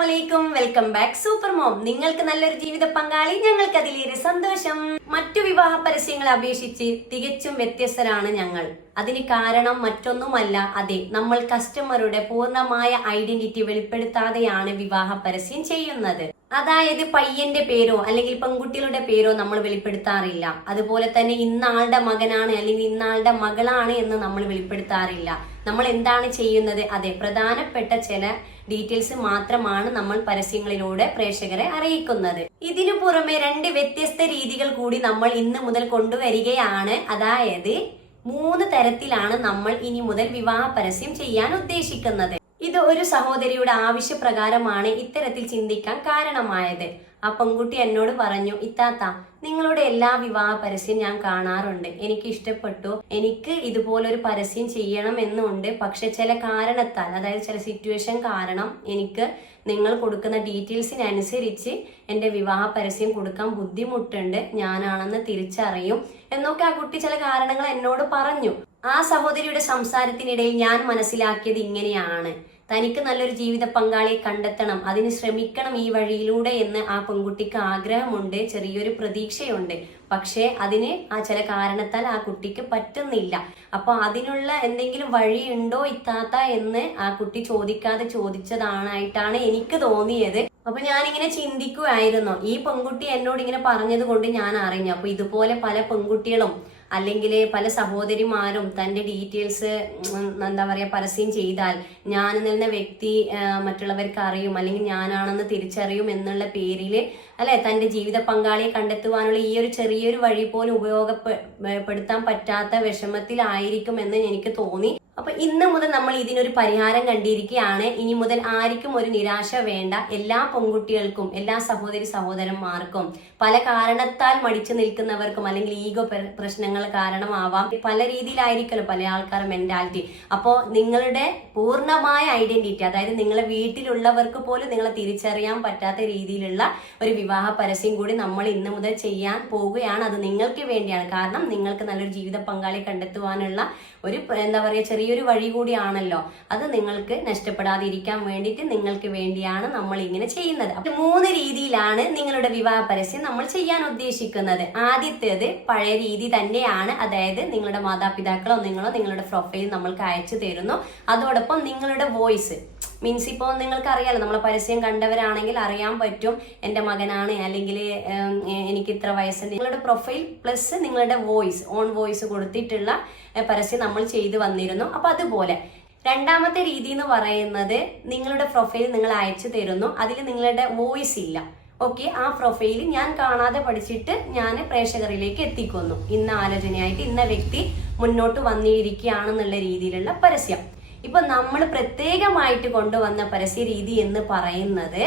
അസ്സലാമലൈക്കും, welcome back super mom. നിങ്ങൾക്ക് നല്ലൊരു ജീവിത പങ്കാളി, ഞങ്ങൾക്ക് അതിലേറെ സന്തോഷം. മറ്റു വിവാഹ പരസ്യങ്ങളെ അപേക്ഷിച്ച് തികച്ചും വ്യത്യസ്തരാണ് ഞങ്ങൾ. അതിന് കാരണം മറ്റൊന്നുമല്ല, അതെ, നമ്മൾ കസ്റ്റമറുടെ പൂർണ്ണമായ ഐഡന്റിറ്റി വെളിപ്പെടുത്താതെയാണ് വിവാഹ പരസ്യം ചെയ്യുന്നത്. അതായത് പയ്യന്റെ പേരോ അല്ലെങ്കിൽ പെൺകുട്ടികളുടെ പേരോ നമ്മൾ വെളിപ്പെടുത്താറില്ല. അതുപോലെ തന്നെ ഇന്നാളുടെ മകനാണ് അല്ലെങ്കിൽ ഇന്നാളുടെ മകളാണ് എന്ന് നമ്മൾ വെളിപ്പെടുത്താറില്ല. നമ്മൾ എന്താണ് ചെയ്യുന്നത്? അതെ, പ്രധാനപ്പെട്ട ചില ഡീറ്റെയിൽസ് മാത്രമാണ് നമ്മൾ പരസ്യങ്ങളിലൂടെ പ്രേക്ഷകരെ അറിയിക്കുന്നത്. ഇതിനു പുറമെ 2 വ്യത്യസ്ത രീതികൾ കൂടി നമ്മൾ ഇന്ന് മുതൽ കൊണ്ടുവരികയാണ്. അതായത് 3 തരത്തിലാണ് നമ്മൾ ഇനി മുതൽ വിവാഹ പരസ്യം ചെയ്യാൻ ഉദ്ദേശിക്കുന്നത്. ഇത് ഒരു സഹോദരിയുടെ ആവശ്യപ്രകാരമാണ് ഇത്തരത്തിൽ ചിന്തിക്കാൻ കാരണമായത്. ആ പെൺകുട്ടി എന്നോട് പറഞ്ഞു, ഇത്താത്ത, നിങ്ങളുടെ എല്ലാ വിവാഹ പരസ്യം ഞാൻ കാണാറുണ്ട്, എനിക്ക് ഇഷ്ടപ്പെട്ടു, എനിക്ക് ഇതുപോലൊരു പരസ്യം ചെയ്യണം എന്നുണ്ട്. പക്ഷെ ചില കാരണത്താൽ, അതായത് ചില സിറ്റുവേഷൻ കാരണം എനിക്ക് നിങ്ങൾ കൊടുക്കുന്ന ഡീറ്റെയിൽസിനനുസരിച്ച് എൻ്റെ വിവാഹ പരസ്യം കൊടുക്കാൻ ബുദ്ധിമുട്ടുണ്ട്, ഞാനാണെന്ന് തിരിച്ചറിയും എന്നൊക്കെ ആ കുട്ടി ചില കാരണങ്ങൾ എന്നോട് പറഞ്ഞു. ആ സഹോദരിയുടെ സംസാരത്തിനിടയിൽ ഞാൻ മനസ്സിലാക്കിയത് ഇങ്ങനെയാണ്: തനിക്ക് നല്ലൊരു ജീവിത പങ്കാളിയെ കണ്ടെത്തണം, അതിന് ശ്രമിക്കണം ഈ വഴിയിലൂടെ എന്ന് ആ പെൺകുട്ടിക്ക് ആഗ്രഹമുണ്ട്, ചെറിയൊരു പ്രതീക്ഷയുണ്ട്. പക്ഷേ അതിന് ആ ചില കാരണത്താൽ ആ കുട്ടിക്ക് പറ്റുന്നില്ല. അപ്പൊ അതിനുള്ള എന്തെങ്കിലും വഴിയുണ്ടോ ഇത്താത്ത എന്ന് ആ കുട്ടി ചോദിക്കാതെ ചോദിച്ചതാണായിട്ടാണ് എനിക്ക് തോന്നിയത്. അപ്പൊ ഞാനിങ്ങനെ ചിന്തിക്കുമായിരുന്നു, ഈ പെൺകുട്ടി എന്നോട് ഇങ്ങനെ പറഞ്ഞത് കൊണ്ട് ഞാൻ അറിഞ്ഞു. അപ്പൊ ഇതുപോലെ പല പെൺകുട്ടികളും അല്ലെങ്കിൽ പല സഹോദരിമാരും തന്റെ ഡീറ്റെയിൽസ് എന്താ പറയാ പരസ്യം ചെയ്താൽ ഞാൻ എന്ന വ്യക്തി മറ്റുള്ളവർക്ക് അറിയും അല്ലെങ്കിൽ ഞാനാണെന്ന് തിരിച്ചറിയും എന്നുള്ള പേരില് അല്ലെ തന്റെ ജീവിത പങ്കാളിയെ കണ്ടെത്തുവാനുള്ള ഈ ഒരു ചെറിയൊരു വഴി പോലും ഉപയോഗപ്പെടുത്താൻ പറ്റാത്ത വിഷമത്തിലായിരിക്കും എന്ന് എനിക്ക് തോന്നി. അപ്പൊ ഇന്ന് മുതൽ നമ്മൾ ഇതിനൊരു പരിഹാരം കണ്ടിരിക്കുകയാണ്. ഇനി മുതൽ ആർക്കും ഒരു നിരാശ വേണ്ട. എല്ലാ പെൺകുട്ടികൾക്കും, എല്ലാ സഹോദരന്മാർക്കും, പല കാരണത്താൽ മടിച്ചു നിൽക്കുന്നവർക്കും അല്ലെങ്കിൽ ഈഗോ പ്രശ്നങ്ങൾ കാരണമാവാം, പല രീതിയിലായിരിക്കുമല്ലോ പല ആൾക്കാരുടെ മെന്റാലിറ്റി. അപ്പോൾ നിങ്ങളുടെ പൂർണ്ണമായ ഐഡന്റിറ്റി, അതായത് നിങ്ങളെ വീട്ടിലുള്ളവർക്ക് പോലും നിങ്ങളെ തിരിച്ചറിയാൻ പറ്റാത്ത രീതിയിലുള്ള ഒരു വിവാഹ പരസ്യം കൂടി നമ്മൾ ഇന്ന് മുതൽ ചെയ്യാൻ പോവുകയാണ്. അത് നിങ്ങൾക്ക് വേണ്ടിയാണ്. കാരണം നിങ്ങൾക്ക് നല്ലൊരു ജീവിത പങ്കാളി കണ്ടെത്തുവാനുള്ള ഒരു എന്താ പറയുക ചെറിയൊരു വഴി കൂടിയാണല്ലോ. അത് നിങ്ങൾക്ക് നഷ്ടപ്പെടാതിരിക്കാൻ വേണ്ടിയിട്ട് നിങ്ങൾക്ക് വേണ്ടിയാണ് നമ്മൾ ഇങ്ങനെ ചെയ്യുന്നത്. 3 രീതിയിലാണ് നിങ്ങളുടെ വിവാഹ പരസ്യം നമ്മൾ ചെയ്യാൻ ഉദ്ദേശിക്കുന്നത്. ആദ്യത്തേത് പഴയ രീതി തന്നെയാണ്. അതായത് നിങ്ങളുടെ മാതാപിതാക്കളോ നിങ്ങളുടെ പ്രൊഫൈൽ നമ്മൾക്ക് അയച്ചു തരുന്നു. അതോടൊപ്പം നിങ്ങളുടെ വോയിസ് മീൻസ് ഇപ്പോൾ നിങ്ങൾക്ക് അറിയാലോ, നമ്മളെ പരസ്യം കണ്ടവരാണെങ്കിൽ അറിയാൻ പറ്റും എൻ്റെ മകനാണ് അല്ലെങ്കിൽ എനിക്ക് ഇത്ര വയസ്സുണ്ട്. നിങ്ങളുടെ പ്രൊഫൈൽ പ്ലസ് നിങ്ങളുടെ വോയിസ്, ഓൺ വോയിസ് കൊടുത്തിട്ടുള്ള പരസ്യം നമ്മൾ ചെയ്തു വന്നിരുന്നു. അപ്പൊ അതുപോലെ രണ്ടാമത്തെ രീതി എന്ന് പറയുന്നത് നിങ്ങളുടെ പ്രൊഫൈൽ നിങ്ങൾ അയച്ചു തരുന്നു, അതിൽ നിങ്ങളുടെ വോയിസ് ഇല്ല. ഓക്കെ, ആ പ്രൊഫൈൽ ഞാൻ കാണാതെ പഠിച്ചിട്ട് ഞാൻ പ്രേക്ഷകരിലേക്ക് എത്തിക്കുന്നു. ഇന്ന ആലോചനയായിട്ട് ഇന്ന വ്യക്തി മുന്നോട്ട് വന്നിരിക്കുകയാണെന്നുള്ള രീതിയിലുള്ള പരസ്യം. ഇപ്പൊ നമ്മൾ പ്രത്യേകമായിട്ട് കൊണ്ടുവന്ന പരസ്യ രീതി എന്ന് പറയുന്നത്,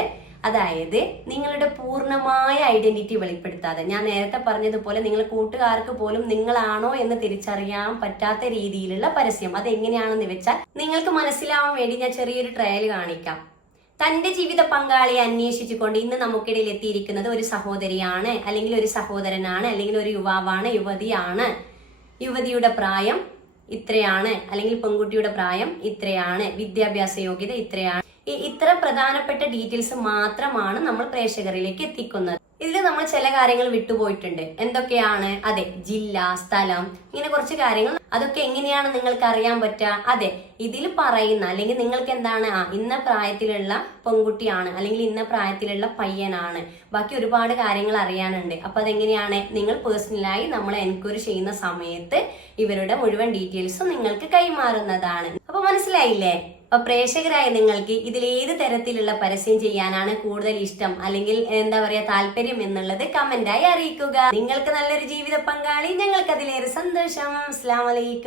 അതായത് നിങ്ങളുടെ പൂർണ്ണമായ ഐഡന്റിറ്റി വെളിപ്പെടുത്താതെ, ഞാൻ നേരത്തെ പറഞ്ഞതുപോലെ നിങ്ങൾ കൂട്ടുകാർക്ക് പോലും നിങ്ങളാണോ എന്ന് തിരിച്ചറിയാൻ പറ്റാത്ത രീതിയിലുള്ള പരസ്യം. അത് എങ്ങനെയാണെന്ന് വെച്ചാൽ നിങ്ങൾക്ക് മനസ്സിലാവാൻ വേണ്ടി ഞാൻ ചെറിയൊരു ട്രയൽ കാണിക്കാം. തന്റെ ജീവിത പങ്കാളിയെ അന്വേഷിച്ചുകൊണ്ട് ഇന്ന് നമുക്കിടയിൽ എത്തിയിരിക്കുന്നത് ഒരു സഹോദരിയാണ്, അല്ലെങ്കിൽ ഒരു സഹോദരനാണ്, അല്ലെങ്കിൽ ഒരു യുവാവാണ്, യുവതിയാണ്. യുവതിയുടെ പ്രായം ഇത്രയാണ്, അല്ലെങ്കിൽ പെൺകുട്ടിയുടെ പ്രായം ഇത്രയാണ്, വിദ്യാഭ്യാസ യോഗ്യത ഇത്രയാണ്. ഇത്ര പ്രധാനപ്പെട്ട ഡീറ്റെയിൽസ് മാത്രമാണ് നമ്മൾ പ്രേക്ഷകരിലേക്ക് എത്തിക്കുന്നത്. ഇതിൽ നമ്മൾ ചില കാര്യങ്ങൾ വിട്ടുപോയിട്ടുണ്ട്. എന്തൊക്കെയാണ്? അതെ, ജില്ല, സ്ഥലം, ഇങ്ങനെ കുറച്ച് കാര്യങ്ങൾ. അതൊക്കെ എങ്ങനെയാണ് നിങ്ങൾക്ക് അറിയാൻ പറ്റുക? അതെ, ഇതിൽ പറയുന്ന അല്ലെങ്കിൽ നിങ്ങൾക്ക് എന്താണ് ഇന്ന പ്രായത്തിലുള്ള പെൺകുട്ടിയാണ് അല്ലെങ്കിൽ ഇന്ന പ്രായത്തിലുള്ള പയ്യനാണ്, ബാക്കി ഒരുപാട് കാര്യങ്ങൾ അറിയാനുണ്ട്. അപ്പൊ അതെങ്ങനെയാണ്? നിങ്ങൾ പേഴ്സണലായി നമ്മളെ എൻക്വയറി ചെയ്യുന്ന സമയത്ത് ഇവരുടെ മുഴുവൻ ഡീറ്റെയിൽസും നിങ്ങൾക്ക് കൈമാറുന്നതാണ്. അപ്പൊ മനസ്സിലായില്ലേ? അപ്പൊ പ്രേക്ഷകരായ നിങ്ങൾക്ക് ഇതിൽ ഏത് തരത്തിലുള്ള പരസ്യം ചെയ്യാനാണ് കൂടുതൽ ഇഷ്ടം അല്ലെങ്കിൽ എന്താ പറയാ താല്പര്യം എന്നുള്ളത് കമന്റായി അറിയിക്കുക. നിങ്ങൾക്ക് നല്ലൊരു ജീവിത പങ്കാളി, ഞങ്ങൾക്ക് അതിലേറെ സന്തോഷം. അസ്സലാമു അലൈക്കും.